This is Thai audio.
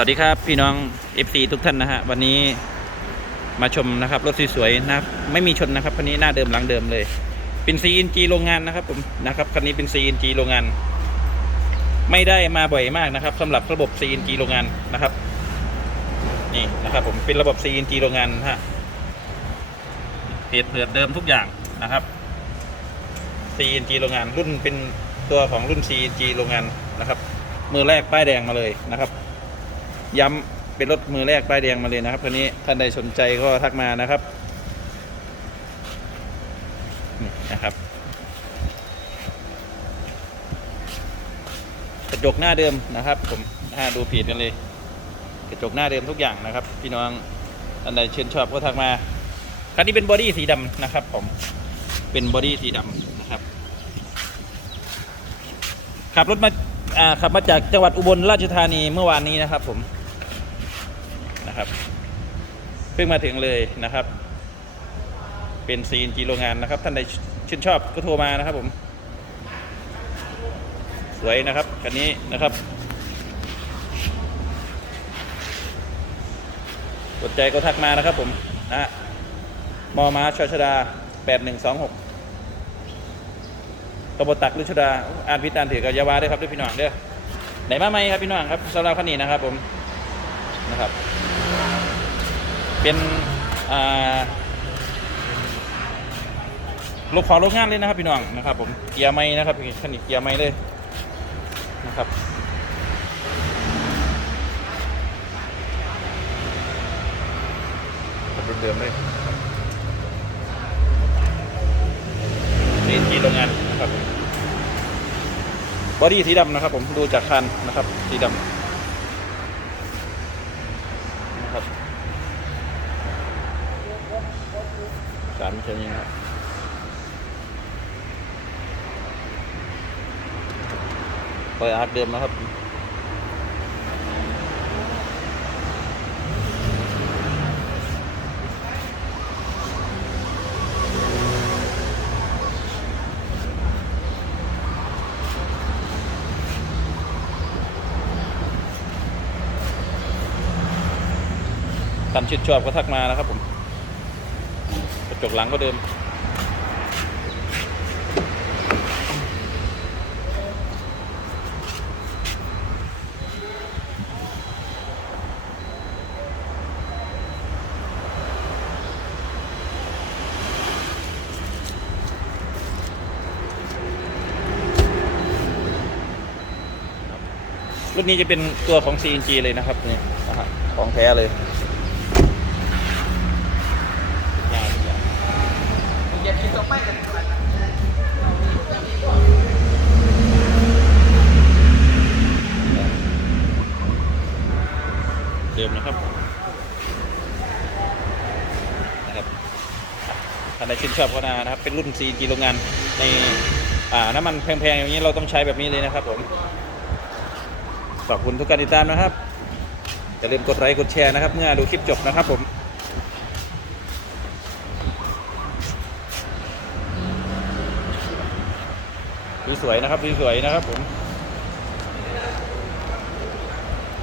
วัสดีครับพี่น้อง FC ทุกท่านนะฮะวันนี้มาชมนะครับรถสวยๆนะครับไม่มีชนนะครับคันนี้หน้าเดิมหลังเดิมเลย เป็น CNG โรงงานนะครับผมนะครับคันนี้เป็น CNG โรงงาน ไม่ได้มาบ่อยมากนะครับสำหรับระบบ CNG โรงงานนะครับนี่นะครับผมเป็นระบบ CNG โรงงานนะฮะเพจเปิดเดิมทุกอย่างนะครับ CNG โรงงานรุ่นเป็นตัวของรุ่น CNG โรงงานนะครับมือแรกป้ายแดงมาเลยนะครับ ย้ำเป็นรถมือแรกป้ายแดงมาเลยนะครับคันนี้ท่านใดสนใจก็ทักมานะครับนี่นะครับ กระจกหน้าเดิมนะครับ ผมอ่าดูผิดกันเลย กระจกหน้าเดิมทุกอย่างนะครับ พี่น้องท่านใดชื่นชอบก็ทักมาคันนี้เป็นบอดี้สีดำนะครับ ผมเป็นบอดี้สีดำนะครับ ขับรถมาขับมาจากจังหวัดอุบลราชธานีเมื่อวานนี้นะครับ ผม นะครับ เพิ่งมาถึงเลยนะครับ เป็นซีนจีโรงงานนะครับ ท่านใดชื่นชอบก็โทรมานะครับ ผม สวยนะครับคันนี้นะครับสนใจก็ทักมานะครับ ผมนะมอมาชชดา8126ตบตักลุชดาอ่านพิจารถือกับยาวาด้วยครับด้วยพี่น้องเด้อไหนมาไหมครับพี่น้องครับสำหรับคันนี้นะครับ ผมนะครับ เป็นอ่าลูกขอโรงงานเลยนะครับพี่น้องนะครับ ผมเกียร์ไม่นะครับคันนี้เกียร์ไม่เลยนะครับเดิมๆเลยนี่ที่โรงงานนะครับผมบอดี้สีดำนะครับ ผมดูจากคันนะครับสีดำนะครับ สามเช่นนี้นะครับปล่อยอาร์ตเดิมนะครับท่านชื่นชอบก็ทักมานะครับผม จกหลังก็เดิม รุ่นนี้จะเป็นตัวของ CNG เลยนะครับนี่นะฮะของแท้เลย อย่ากินต่อไปกัน เดิมนะครับนะครับ ท่านใดชื่นชอบก็นานะครับ เป็นรุ่น CNG โรงงานในอ่าน้ำมันแพงๆอย่างนี้เราต้องใช้แบบนี้เลยนะครับผมขอบคุณทุกการติดตามนะครับอย่าลืมกดไลค์กดแชร์นะครับ เมื่อดูคลิปจบนะครับผมสวยๆนะครับสวยๆนะครับผม